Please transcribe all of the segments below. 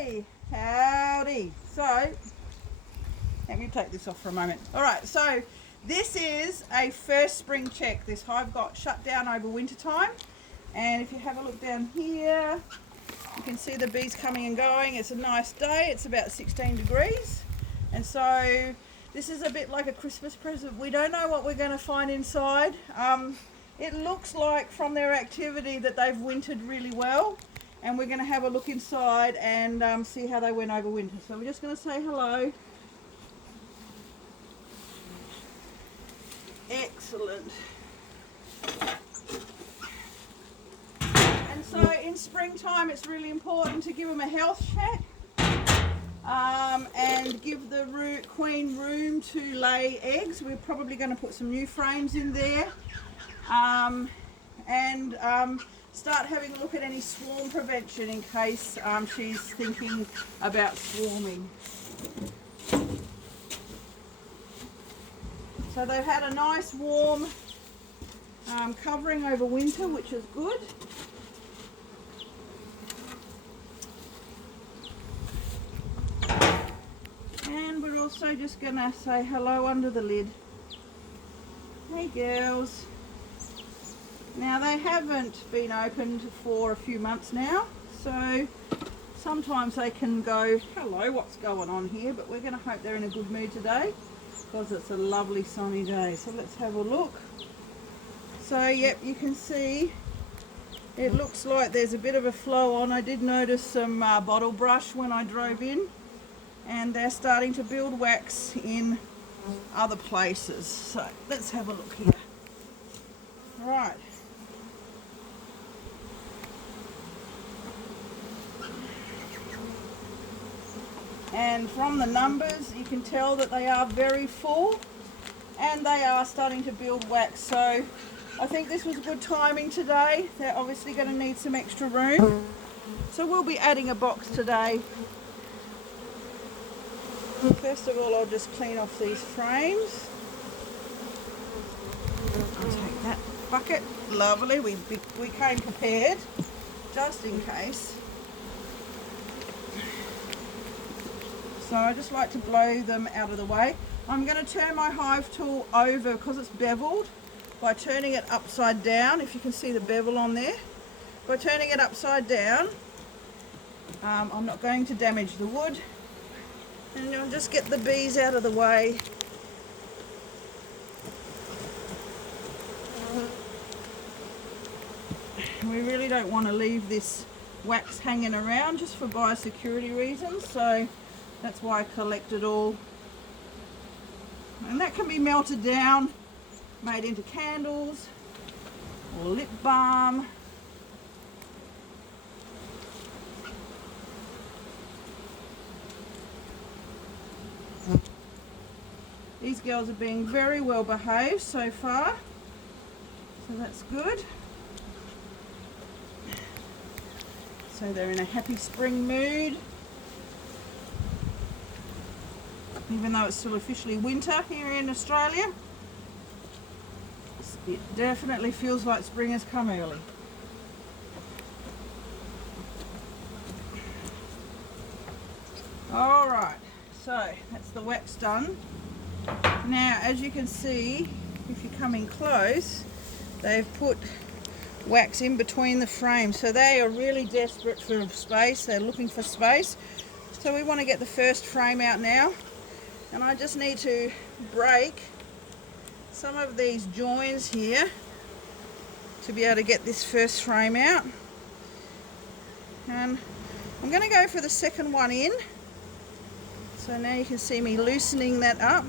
Hey, howdy. So, let me take this off for a moment. All right, so this is a first spring check. This hive got shut down over winter time. And if you have a look down here, you can see the bees coming and going. It's a nice day. It's about 16 degrees. And so this is a bit like a Christmas present. We don't know what we're going to find inside. It looks like from their activity that they've wintered really well. And we're going to have a look inside and see how they went over winter. So we're just going to say hello. Excellent. And so in springtime it's really important to give them a health check and give the queen room to lay eggs. We're probably going to put some new frames in there and start having a look at any swarm prevention in case she's thinking about swarming. So they've had a nice warm covering over winter, which is good. And we're also just going to say hello under the lid. Hey girls. Now they haven't been opened for a few months now, so sometimes they can go, hello, what's going on here? But we're going to hope they're in a good mood today because it's a lovely sunny day. So let's have a look. So yep, you can see it looks like there's a bit of a flow on. I did notice some bottle brush when I drove in, and they're starting to build wax in other places. So let's have a look here. Right. And from the numbers you can tell that they are very full and they are starting to build wax. So I think this was good timing today. They're obviously going to need some extra room. So we'll be adding a box today. First of all, I'll just clean off these frames. I'll take that bucket. Lovely. We came prepared just in case. So I just like to blow them out of the way. I'm going to turn my hive tool over because it's beveled by turning it upside down. If you can see the bevel on there. By turning it upside down, I'm not going to damage the wood. And I'll just get the bees out of the way. We really don't want to leave this wax hanging around just for biosecurity reasons. So that's why I collect it all. And that can be melted down, made into candles or lip balm. These girls are being very well behaved so far, so that's good. So they're in a happy spring mood. Even though it's still officially winter here in Australia, it definitely feels like spring has come early. Alright, so that's the wax done. Now as you can see, if you're coming close, they've put wax in between the frames. So they are really desperate for space, they're looking for space. So we want to get the first frame out now. And I just need to break some of these joins here to be able to get this first frame out. And I'm going to go for the second one in. So now you can see me loosening that up.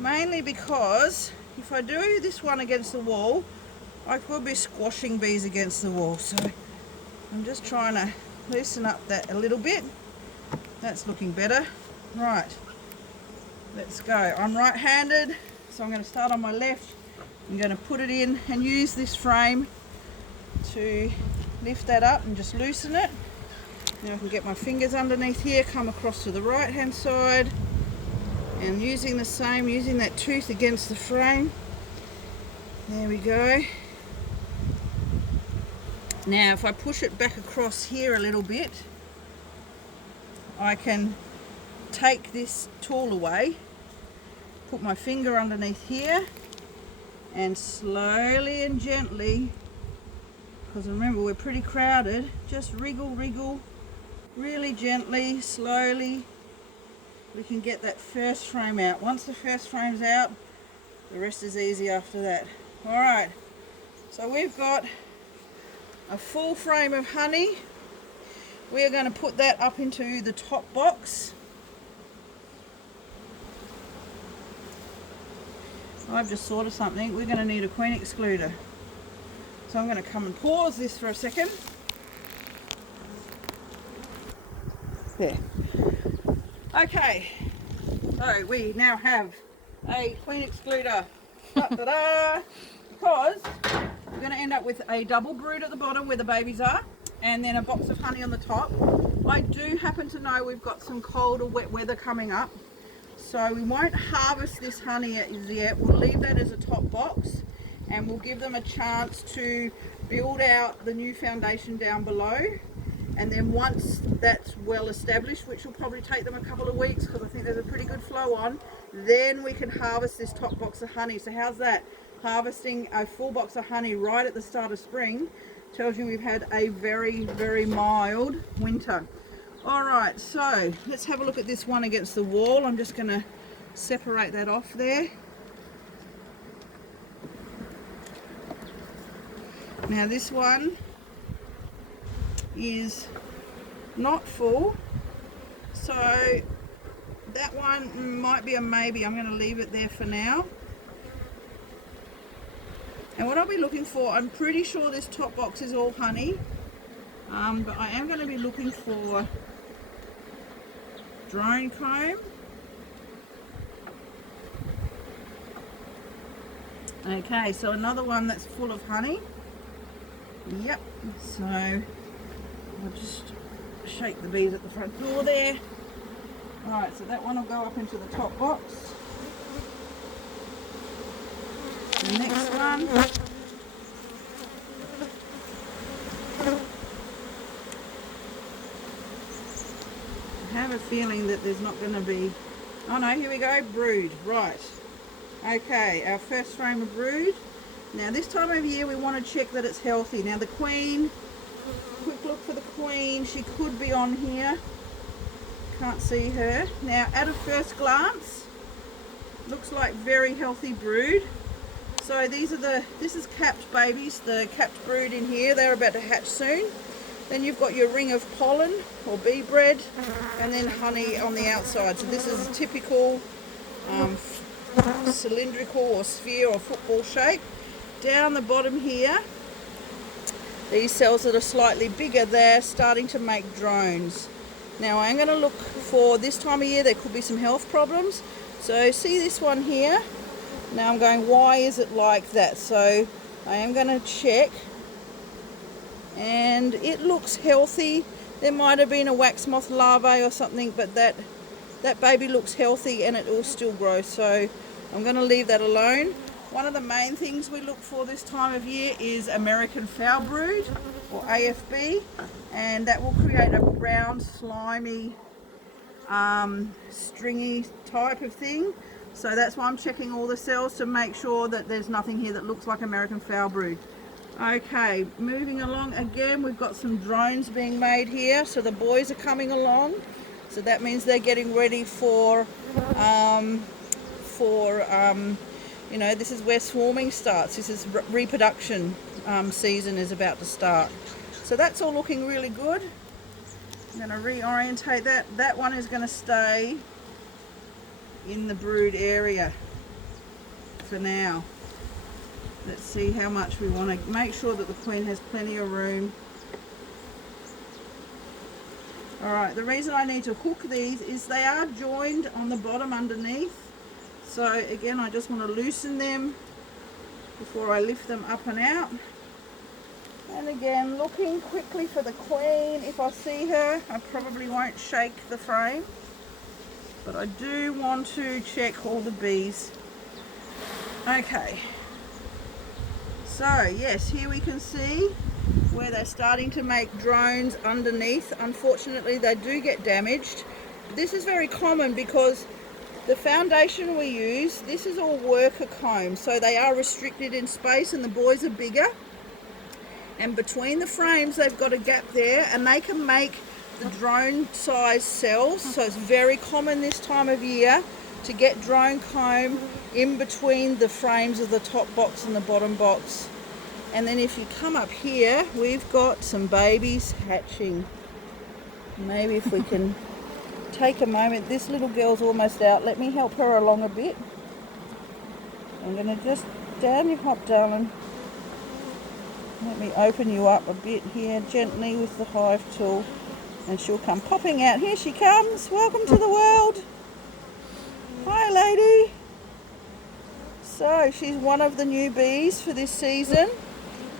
Mainly because if I do this one against the wall, I could be squashing bees against the wall. So I'm just trying to loosen up that a little bit. That's looking better. Right. Let's go. I'm right-handed, so I'm going to start on my left. I'm going to put it in and use this frame to lift that up and just loosen it. Now I can get my fingers underneath here, come across to the right-hand side, and using that tooth against the frame. There we go. Now if I push it back across here a little bit, I can take this tool away, put my finger underneath here, and slowly and gently, because remember we're pretty crowded, just wriggle really gently, slowly. We can get that first frame out. Once the first frame's out, the rest is easy after that. Alright, so we've got a full frame of honey. We're going to put that up into the top box. I've just thought of something. We're going to need a queen excluder. So I'm going to come and pause this for a second. There. Okay, so we now have a queen excluder. Da-da-da. Because we're going to end up with a double brood at the bottom where the babies are, and then a box of honey on the top. I do happen to know we've got some cold or wet weather coming up, so we won't harvest this honey as yet. We'll leave that as a top box, and we'll give them a chance to build out the new foundation down below. And then once that's well established, which will probably take them a couple of weeks because I think there's a pretty good flow on, then we can harvest this top box of honey. So how's that? Harvesting a full box of honey right at the start of spring tells you we've had a very mild winter. Alright, so let's have a look at this one against the wall. I'm just going to separate that off there. Now this one is not full, so that one might be a maybe. I'm going to leave it there for now. And what I'll be looking for, I'm pretty sure this top box is all honey, but I am going to be looking for drone comb. Okay, so another one that's full of honey. Yep, so I'll just shake the bees at the front door there. Alright, so that one will go up into the top box. The next one. I have a feeling that there's not going to be... Oh no, here we go, brood. Right. Okay, our first frame of brood. Now this time of year we want to check that it's healthy. Now the queen, quick look for the queen, she could be on here. Can't see her. Now at a first glance, looks like very healthy brood. So this is capped babies, the capped brood in here, they're about to hatch soon. Then you've got your ring of pollen or bee bread, and then honey on the outside. So this is typical cylindrical or sphere or football shape. Down the bottom here, these cells that are slightly bigger, they're starting to make drones. Now I'm going to look for, this time of year there could be some health problems. So see this one here? Now I'm going, why is it like that? So I am going to check, and it looks healthy. There might have been a wax moth larvae or something, but that baby looks healthy and it will still grow. So I'm going to leave that alone. One of the main things we look for this time of year is American foul brood, or AFB, and that will create a brown, slimy, stringy type of thing. So that's why I'm checking all the cells to make sure that there's nothing here that looks like American foul brood. Okay, moving along again, we've got some drones being made here. So the boys are coming along. So that means they're getting ready for you know, this is where swarming starts. This is reproduction season is about to start. So that's all looking really good. I'm going to reorientate that. That one is going to stay in the brood area for now. Let's see how much we want to make sure that the queen has plenty of room. Alright, the reason I need to hook these is they are joined on the bottom underneath. So again, I just want to loosen them before I lift them up and out. And again, looking quickly for the queen. If I see her, I probably won't shake the frame, but I do want to check all the bees. Okay. So yes, here we can see where they're starting to make drones underneath. Unfortunately, they do get damaged. This is very common because the foundation we use, this is all worker comb, so they are restricted in space and the boys are bigger. And between the frames, they've got a gap there and they can make the drone size cells. So it's very common this time of year to get drone comb in between the frames of the top box and the bottom box. And then if you come up here, we've got some babies hatching. Maybe if we can take a moment. This little girl's almost out. Let me help her along a bit. I'm going to just, down you hop, darling. Let me open you up a bit here gently with the hive tool. And she'll come popping out. Here she comes. Welcome to the world. Hi, lady. So she's one of the new bees for this season.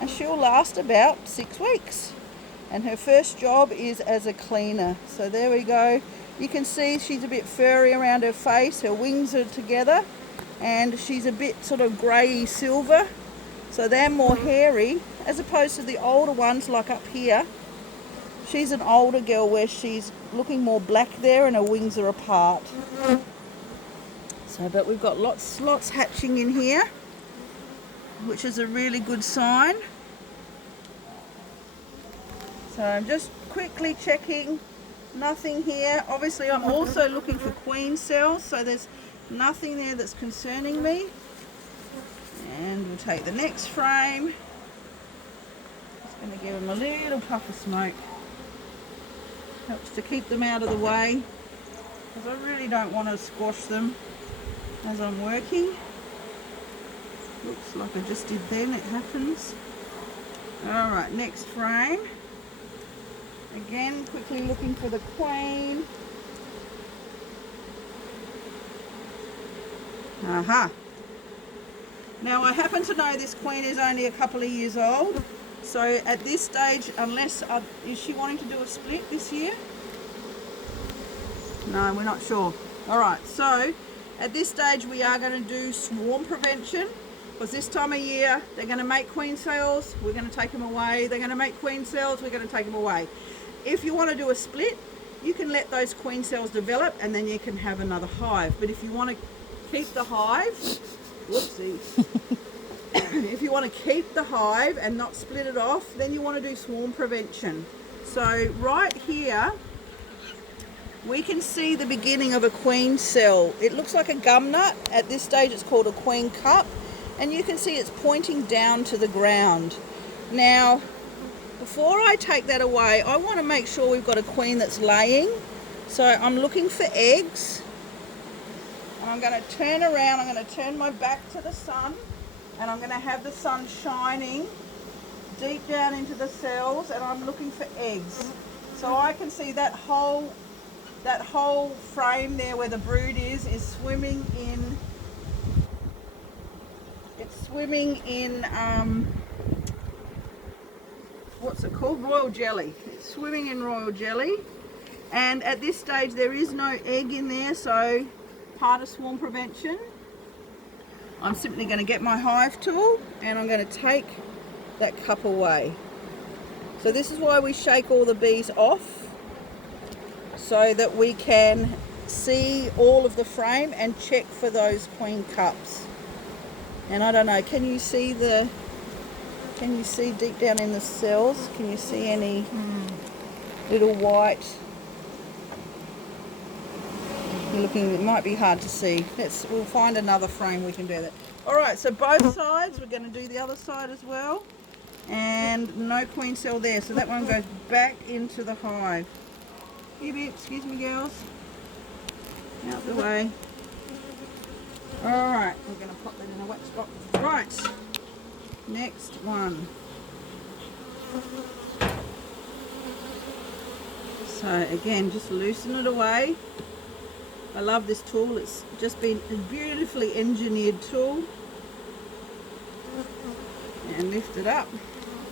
And she'll last about 6 weeks. And her first job is as a cleaner. So there we go. You can see she's a bit furry around her face. Her wings are together. And she's a bit sort of grey silver. So they're more hairy as opposed to the older ones like up here. She's an older girl where she's looking more black there and her wings are apart. So, but we've got lots hatching in here, which is a really good sign. So I'm just quickly checking, nothing here. Obviously I'm also looking for queen cells, so there's nothing there that's concerning me. And we'll take the next frame. Just going to give them a little puff of smoke. Helps to keep them out of the way, because I really don't want to squash them as I'm working. Looks like I just did then, it happens. Alright, next frame. Again, quickly looking for the queen. Aha! Now I happen to know this queen is only a couple of years old. So at this stage, unless, is she wanting to do a split this year? No, we're not sure. Alright, so at this stage we are going to do swarm prevention, because this time of year they're going to make queen cells, we're going to take them away. They're going to make queen cells, we're going to take them away. If you want to do a split, you can let those queen cells develop and then you can have another hive. But if you want to keep the hive, whoopsie. If you want to keep the hive and not split it off, then you want to do swarm prevention. So right here, we can see the beginning of a queen cell. It looks like a gum nut. At this stage, it's called a queen cup. And you can see it's pointing down to the ground. Now, before I take that away, I want to make sure we've got a queen that's laying. So I'm looking for eggs. And I'm going to turn around, I'm going to turn my back to the sun. And I'm going to have the sun shining deep down into the cells, and I'm looking for eggs. So I can see that whole frame there where the brood is swimming in, it's swimming in, what's it called? Royal jelly. It's swimming in royal jelly. And at this stage there is no egg in there, so part of swarm prevention. I'm simply going to get my hive tool and I'm going to take that cup away. So this is why we shake all the bees off, so that we can see all of the frame and check for those queen cups. And I don't know, can you see deep down in the cells? Can you see any little white? You're looking, it might be hard to see. We'll find another frame we can do that. Alright, so both sides, we're going to do the other side as well. And no queen cell there, so that one goes back into the hive. Here, babe, excuse me, girls. Out the way. Alright, we're going to pop that in a wax box. Right, next one. So again, just loosen it away. I love this tool, it's just been a beautifully engineered tool. And lift it up.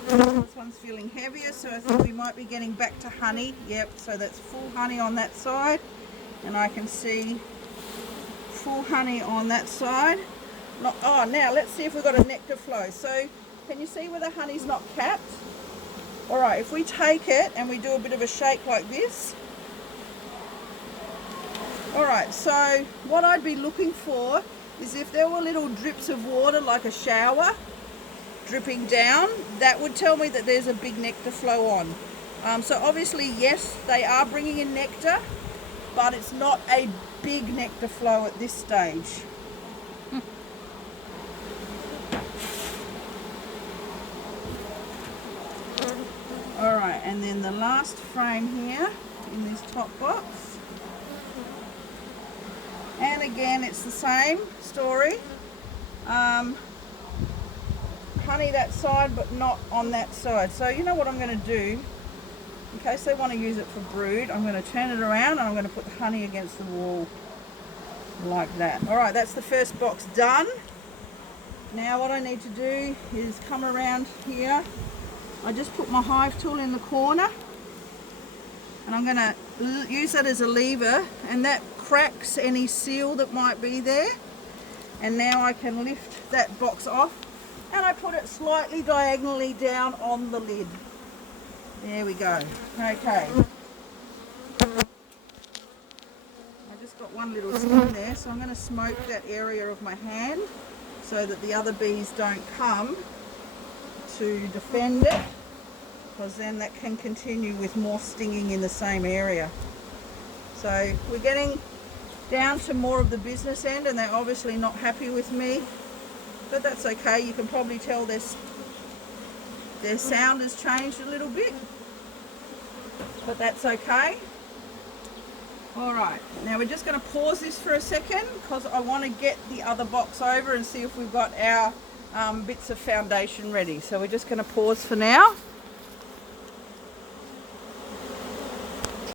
This one's feeling heavier, so I think we might be getting back to honey. Yep, so that's full honey on that side. And I can see full honey on that side. Oh, now let's see if we've got a nectar flow. So can you see where the honey's not capped? Alright, if we take it and we do a bit of a shake like this. Alright, so what I'd be looking for is if there were little drips of water like a shower dripping down, that would tell me that there's a big nectar flow on. So obviously, yes, they are bringing in nectar, but it's not a big nectar flow at this stage. Alright, and then the last frame here in this top box. And again, it's the same story. Honey that side, but not on that side. So you know what I'm going to do? In case they want to use it for brood, I'm going to turn it around and I'm going to put the honey against the wall like that. Alright, that's the first box done. Now what I need to do is come around here. I just put my hive tool in the corner and I'm going to use that as a lever, and that cracks any seal that might be there. And now I can lift that box off and I put it slightly diagonally down on the lid. There we go. Okay. I just got one little sting there, so I'm going to smoke that area of my hand so that the other bees don't come to defend it, because then that can continue with more stinging in the same area. So we're getting down to more of the business end, and they're obviously not happy with me, but that's okay. You can probably tell their sound has changed a little bit, but that's okay. Alright, now we're just going to pause this for a second because I want to get the other box over and see if we've got our bits of foundation ready. So we're just going to pause for now.